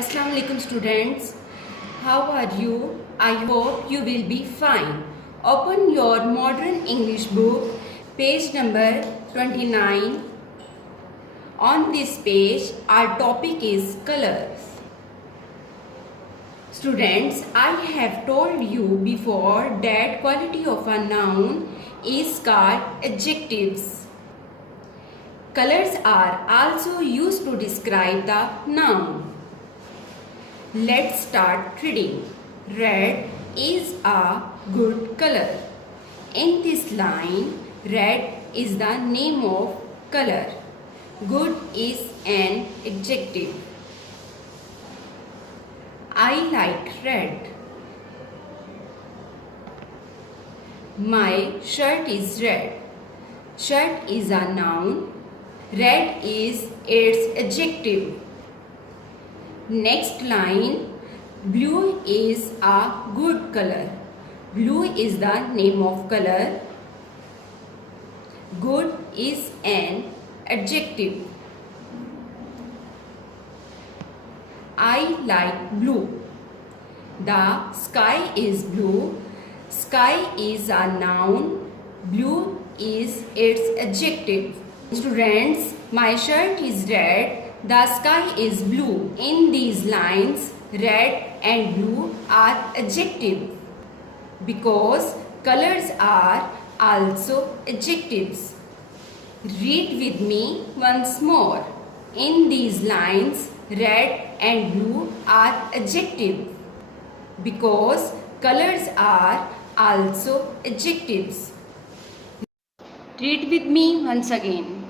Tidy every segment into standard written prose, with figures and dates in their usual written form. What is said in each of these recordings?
Assalamu alaikum students. How are you? I hope you will be fine. Open your modern English book, page number 29. On this page, our topic is colors. Students, I have told you before that quality of a noun is called adjectives. Colors are also used to describe the noun. Let's start reading. Red is a good color. In this line, red is the name of color. Good is an adjective. I like red. My shirt is red. Shirt is a noun. Red is its adjective. Next line, blue is a good color. Blue is the name of color. Good is an adjective. I like blue. The sky is blue. Sky is a noun. Blue is its adjective. Students, my shirt is red. The sky is blue. In these lines, red and blue are adjective because colors are also adjectives. Read with me once more. In these lines, red and blue are adjective because colors are also adjectives. Read with me once again.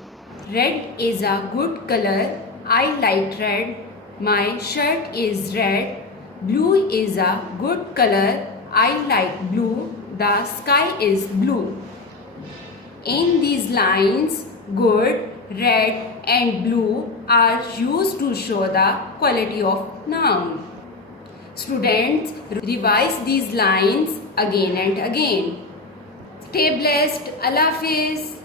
Red is a good color. I like red. My shirt is red. Blue is a good color. I like blue. The sky is blue. In these lines, good, red and blue are used to show the quality of noun. Students, revise these lines again and again. Stay blessed. Allah Hafiz.